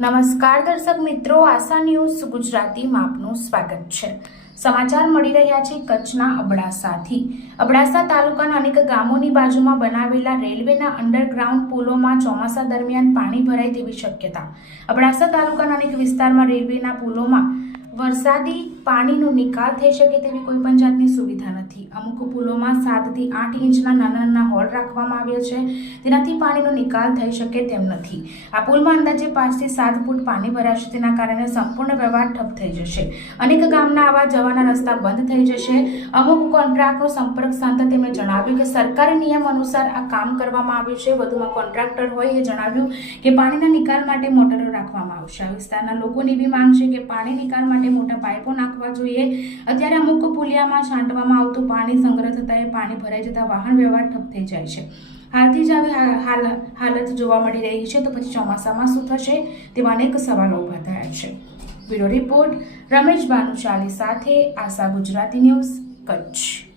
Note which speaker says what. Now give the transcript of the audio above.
Speaker 1: નમસ્કાર દર્શક મિત્રો, આશા ન્યૂઝ ગુજરાતીમાં આપનું સ્વાગત છે. સમાચાર મળી રહ્યા છે કચ્છના અબડાસાથી. અબડાસા તાલુકાના અનેક ગામોની બાજુમાં બનાવેલા રેલવેના અંડરગ્રાઉન્ડ પુલોમાં ચોમાસા દરમિયાન પાણી ભરાય તેવી શક્યતા. અબડાસા તાલુકાના અનેક વિસ્તારમાં રેલવેના પુલોમાં વરસાદી પાણીનો નિકાલ થઈ શકે તેવી કોઈ પણ જાતની સુવિધા નથી. અમુક પુલોમાં સાતથી આઠ ઇંચના નાના નાના હોલ રાખવામાં આવ્યા છે. તેનાથી પાણીનો નિકાલ થઈ શકે તેમ નથી. આ પુલમાં અંદાજે પાંચથી સાત ફૂટ પાણી ભરાશે. તેના કારણે સંપૂર્ણ વ્યવહાર ઠપ થઈ જશે. અનેક ગામના આવા જવાના રસ્તા બંધ થઈ જશે. અમુક કોન્ટ્રાક્ટનો સંપર્ક સાધતા તેમણે જણાવ્યું કે સરકારી નિયમ અનુસાર આ કામ કરવામાં આવ્યું છે. વધુમાં કોન્ટ્રાક્ટર હોય એ જણાવ્યું કે પાણીના નિકાલ માટે મોટરો રાખવામાં આવશે. આ વિસ્તારના લોકોની બી માંગ છે કે પાણી નિકાલ માટે મોટા પાઇપો નાખવા જોઈએ. અત્યારે અમુક પુલિયામાં છાંટવામાં આવતું પાણી સંગ્રહ થતાં એ પાણી ભરાઈ જતા વાહન વ્યવહાર ઠપ થઈ જાય છે. હાલથી જ આવી હાલ, હાલત જોવા મળી રહી છે તો પછી ચોમાસામાં શું થશે તેવા અનેક સવાલો ઊભા થયા છે. બ્યુરો રિપોર્ટ, રમેશ ભાનુશાલી સાથે આશા ગુજરાતી ન્યૂઝ કચ્છ.